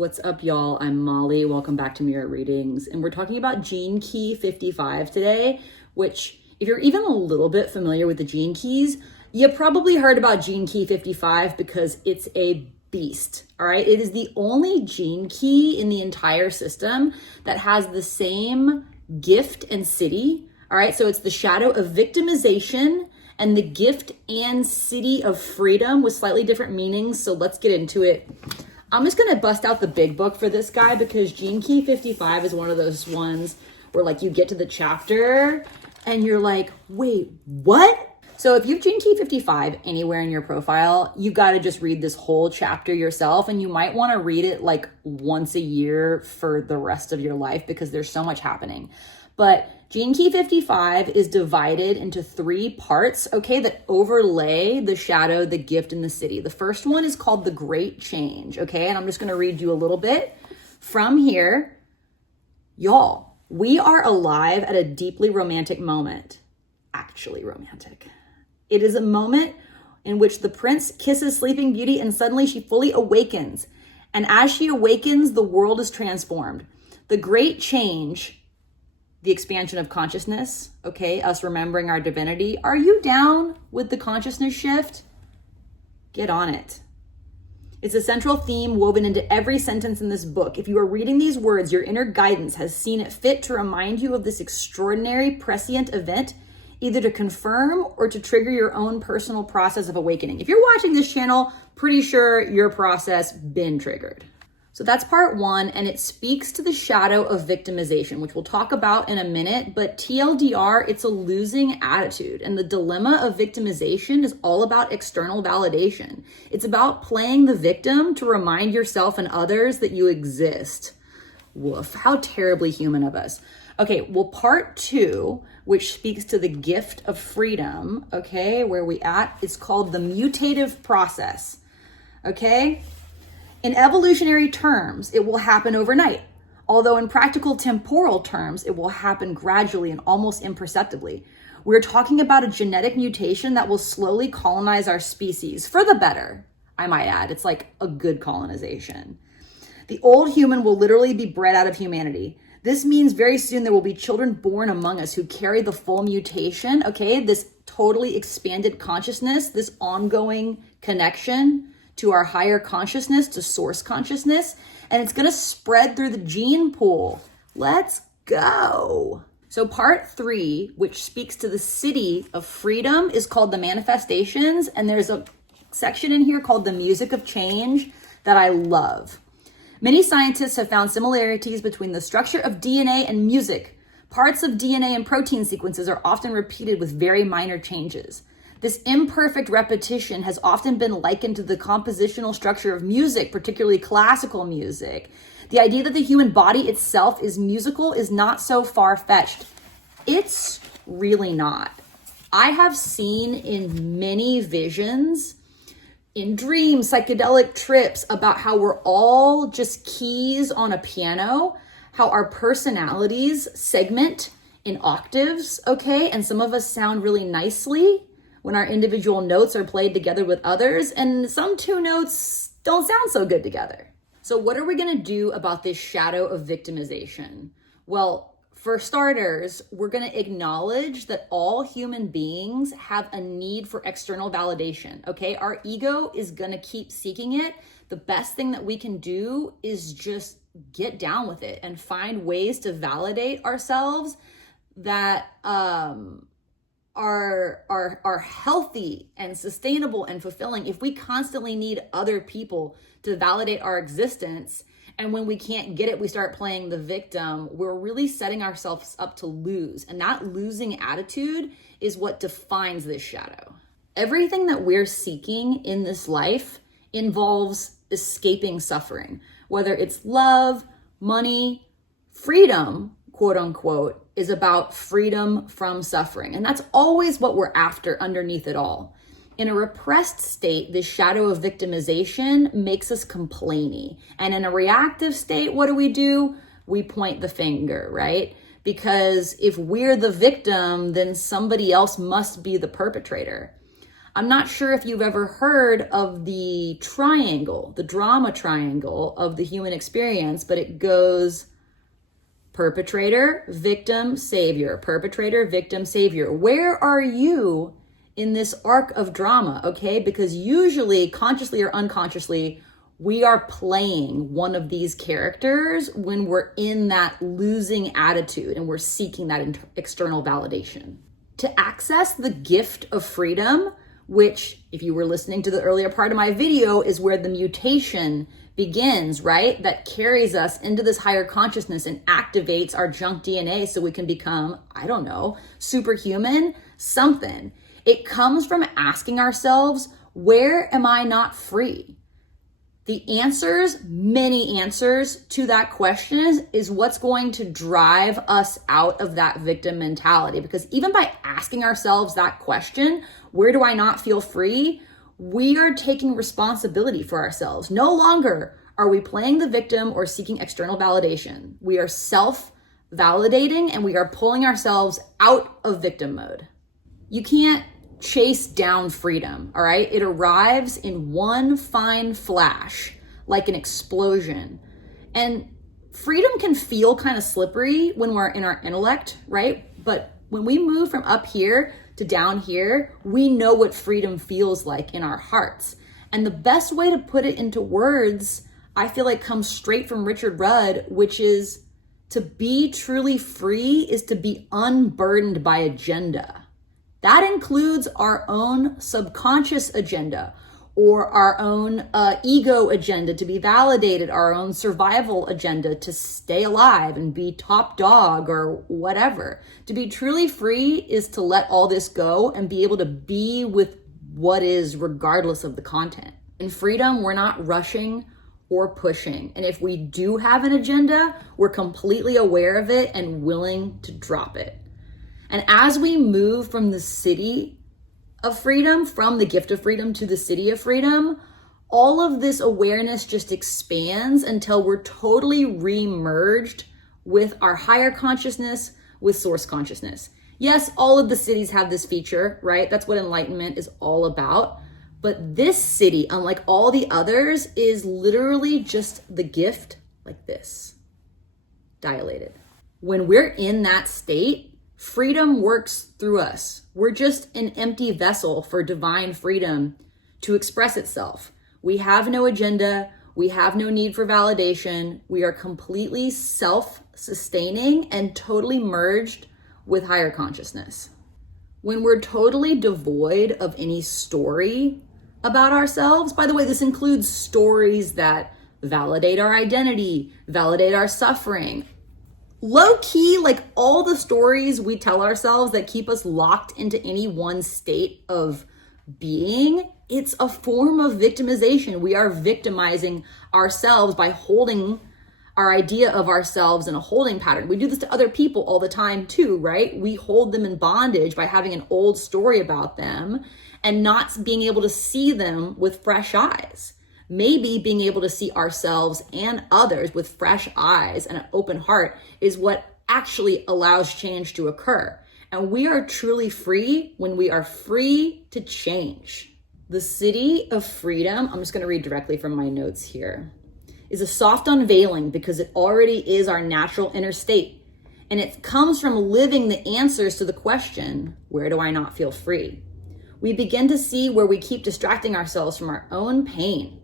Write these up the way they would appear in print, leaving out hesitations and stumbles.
What's up, y'all? I'm Molly. Welcome back to Mirror Readings. And we're talking about Gene Key 55 today, which, if you're even a little bit familiar with the gene keys, you probably heard about Gene Key 55 because it's a beast, all right? It is the only gene key in the entire system that has the same gift and city, all right? So it's the shadow of victimization and the gift and city of freedom with slightly different meanings. So let's get into it. I'm just gonna bust out the big book for this guy because Gene Key 55 is one of those ones where like you get to the chapter and you're like, wait, what? So if you've Gene Key 55 anywhere in your profile, you gotta just read this whole chapter yourself, and you might wanna read it like once a year for the rest of your life because there's so much happening. But Gene Key 55 is divided into 3 parts, okay, that overlay the shadow, the gift, and the city. The first one is called the Great Change, okay? And I'm just gonna read you a little bit from here. Y'all, we are alive at a deeply romantic moment. Actually romantic. It is a moment in which the prince kisses Sleeping Beauty and suddenly she fully awakens. And as she awakens, the world is transformed. The Great Change, the expansion of consciousness, okay, us remembering our divinity. Are you down with the consciousness shift? Get on it. It's a central theme woven into every sentence in this book. If you are reading these words, your inner guidance has seen it fit to remind you of this extraordinary prescient event, either to confirm or to trigger your own personal process of awakening. If you're watching this channel, pretty sure your process been triggered. So that's part 1, and it speaks to the shadow of victimization, which we'll talk about in a minute, but TLDR, it's a losing attitude. And the dilemma of victimization is all about external validation. It's about playing the victim to remind yourself and others that you exist. Woof, how terribly human of us. Okay, well, part 2, which speaks to the gift of freedom, okay, where we at, is called the mutative process, okay? In evolutionary terms, it will happen overnight, although in practical temporal terms, it will happen gradually and almost imperceptibly. We're talking about a genetic mutation that will slowly colonize our species, for the better, I might add. It's like a good colonization. The old human will literally be bred out of humanity. This means very soon there will be children born among us who carry the full mutation, okay? This totally expanded consciousness, this ongoing connection to our higher consciousness, to source consciousness, and it's gonna spread through the gene pool. Let's go. So part 3, which speaks to the city of freedom, is called the manifestations, and there's a section in here called the music of change that I love. Many scientists have found similarities between the structure of DNA and music. Parts of DNA and protein sequences are often repeated with very minor changes. This imperfect repetition has often been likened to the compositional structure of music, particularly classical music. The idea that the human body itself is musical is not so far-fetched. It's really not. I have seen in many visions, in dreams, psychedelic trips, about how we're all just keys on a piano, how our personalities segment in octaves, okay? And some of us sound really nicely when our individual notes are played together with others, and some 2 notes don't sound so good together. So what are we gonna do about this shadow of victimization? Well, for starters, we're gonna acknowledge that all human beings have a need for external validation, okay? Our ego is gonna keep seeking it. The best thing that we can do is just get down with it and find ways to validate ourselves that are healthy and sustainable and fulfilling. If we constantly need other people to validate our existence, and when we can't get it, we start playing the victim, we're really setting ourselves up to lose. And that losing attitude is what defines this shadow. Everything that we're seeking in this life involves escaping suffering, whether it's love, money, freedom, quote unquote, is about freedom from suffering. And that's always what we're after underneath it all. In a repressed state, this shadow of victimization makes us complainy. And in a reactive state, what do? We point the finger, right? Because if we're the victim, then somebody else must be the perpetrator. I'm not sure if you've ever heard of the triangle, the drama triangle of the human experience, but it goes perpetrator, victim, savior, perpetrator, victim, savior. Where are you in this arc of drama? Okay, because usually, consciously or unconsciously, we are playing one of these characters when we're in that losing attitude and we're seeking that external validation. To access the gift of freedom, which, if you were listening to the earlier part of my video, is where the mutation begins, right? That carries us into this higher consciousness and activates our junk DNA so we can become, I don't know, superhuman, something. It comes from asking ourselves, where am I not free? The answers, many answers to that question is what's going to drive us out of that victim mentality. Because even by asking ourselves that question, where do I not feel free? We are taking responsibility for ourselves. No longer are we playing the victim or seeking external validation. We are self-validating and we are pulling ourselves out of victim mode. You can't chase down freedom, all right? It arrives in one fine flash, like an explosion. And freedom can feel kind of slippery when we're in our intellect, right? But when we move from up here to down here, we know what freedom feels like in our hearts. And the best way to put it into words, I feel like, comes straight from Richard Rudd, which is to be truly free is to be unburdened by agenda. That includes our own subconscious agenda or our own ego agenda to be validated, our own survival agenda to stay alive and be top dog or whatever. To be truly free is to let all this go and be able to be with what is regardless of the content. In freedom, we're not rushing or pushing. And if we do have an agenda, we're completely aware of it and willing to drop it. And as we move from the city of freedom, from the gift of freedom to the city of freedom, all of this awareness just expands until we're totally re-merged with our higher consciousness, with source consciousness. Yes, all of the cities have this feature, right? That's what enlightenment is all about. But this city, unlike all the others, is literally just the gift like this, dilated. When we're in that state, freedom works through us. We're just an empty vessel for divine freedom to express itself. We have no agenda. We have no need for validation. We are completely self-sustaining and totally merged with higher consciousness. When we're totally devoid of any story about ourselves, by the way, this includes stories that validate our identity, validate our suffering, low key, like all the stories we tell ourselves that keep us locked into any one state of being, it's a form of victimization. We are victimizing ourselves by holding our idea of ourselves in a holding pattern. We do this to other people all the time too, right? We hold them in bondage by having an old story about them and not being able to see them with fresh eyes. Maybe being able to see ourselves and others with fresh eyes and an open heart is what actually allows change to occur. And we are truly free when we are free to change. The city of freedom, I'm just going to read directly from my notes here, is a soft unveiling because it already is our natural inner state. And it comes from living the answers to the question, where do I not feel free? We begin to see where we keep distracting ourselves from our own pain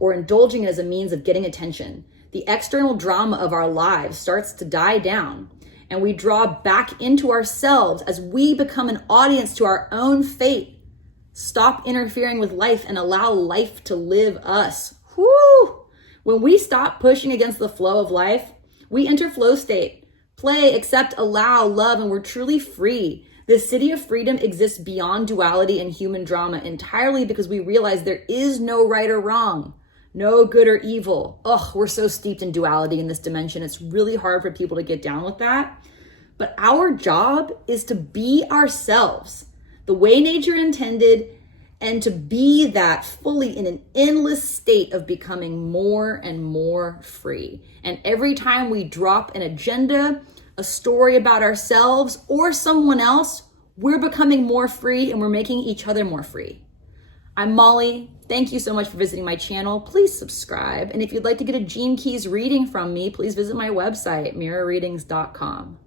or indulging it as a means of getting attention. The external drama of our lives starts to die down, and we draw back into ourselves as we become an audience to our own fate. Stop interfering with life and allow life to live us. Whoo! When we stop pushing against the flow of life, we enter flow state. Play, accept, allow, love, and we're truly free. The city of freedom exists beyond duality and human drama entirely because we realize there is no right or wrong. No good or evil. Ugh, we're so steeped in duality in this dimension. It's really hard for people to get down with that. But our job is to be ourselves, the way nature intended, and to be that fully in an endless state of becoming more and more free. And every time we drop an agenda, a story about ourselves or someone else, we're becoming more free and we're making each other more free. I'm Molly. Thank you so much for visiting my channel. Please subscribe. And if you'd like to get a Gene Keys reading from me, please visit my website, mirrorreadings.com.